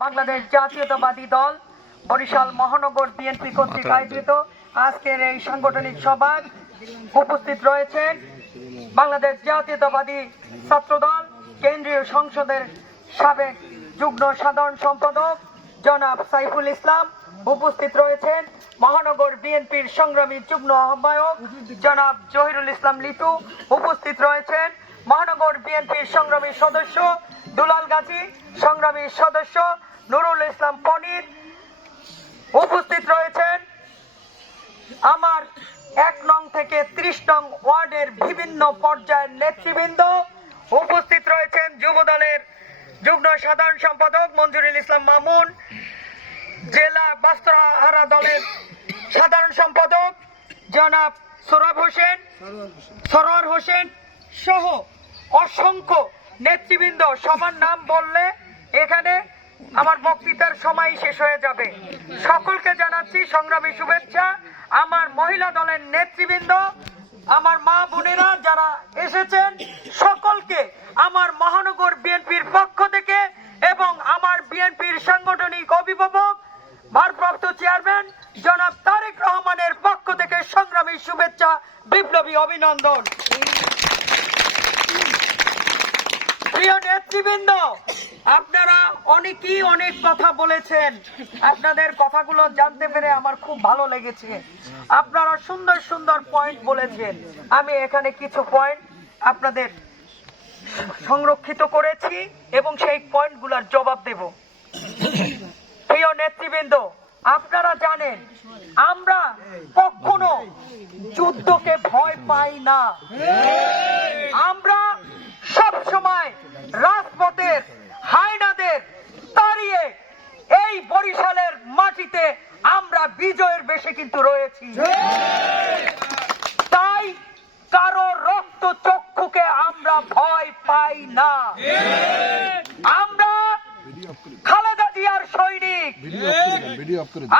বাংলাদেশ জাতীয়তাবাদী দল বরিশাল মহানগর বিএনপি কর্তৃক আয়োজিত আজকের এই সাংগঠনিক সভায় উপস্থিত রয়েছেন বাংলাদেশ জাতীয়তাবাদী ছাত্রদল কেন্দ্রীয় সংসদের সাবেক যুগ্ম সাধারণ সম্পাদক জনাব সাইফুল ইসলাম। উপস্থিত রয়েছেন মহানগর বিএনপির সংগ্রামী যুগ্ম আহ্বায়ক জনাব জহিরুল ইসলাম লিটু। উপস্থিত রয়েছেন মহানগর বিএনপির সংগ্রামী সদস্য দুলাল গাজী সংগ্রামী সদস্য ইসলাম পনির উপস্থিত রয়েছেন। আমার এক নং থেকে ত্রিশ নং ওয়ার্ডের বিভিন্ন পর্যায়ের নেতৃবৃন্দ উপস্থিত রয়েছেন যুব দলের যুগ্ম সাধারণ সম্পাদক মঞ্জুরুল ইসলাম মামুন, জেলা বাস্তহারা দলের সাধারণ সম্পাদক জনাব সোরাব হোসেন, সরোয়ার হোসেন সহ অসংখ্য নেতৃবৃন্দ। সবার নাম বললে এখানে আমার বক্তৃতার সময় শেষ হয়ে যাবে। সকলকে জানাচ্ছি সংগ্রামী শুভেচ্ছা। আমার মহিলা দলের নেতৃবৃন্দ, আমার মা বোনেরা যারা এসেছেন, সকলকে আমার মহানগর বিএনপির পক্ষ থেকে এবং আমার বিএনপির সাংগঠনিক অভিভাবক, ভারপ্রাপ্ত চেয়ারম্যান জনাব তারেক রহমানের পক্ষ থেকে সংগ্রামী শুভেচ্ছা, বিপ্লবী অভিনন্দন। প্রিয় নেতৃবৃন্দ আপনারা অনেকেই অনেক কথা বলেছেন। আপনাদের কথাগুলো জানতে পেরে আমার খুব ভালো লেগেছে। আপনারা সুন্দর সুন্দর পয়েন্ট বলেছেন। আমি এখানে কিছু পয়েন্ট আপনাদের সংরক্ষিত করেছি এবং সেই পয়েন্টগুলোর জবাব দেব। প্রিয় নেতৃবৃন্দ, আপনারা জানেন, আমরা কখনো যুদ্ধকে ভয় পাই না। আমরা সব সময় বরিশালের মাটিতে আমরা বিজয়ের বেশে কিন্তু রয়েছি। তাই কারও রক্ত চক্ষুকে আমরা ভয় পাই না। আমরা খালেদা জিয়ার সৈনিক।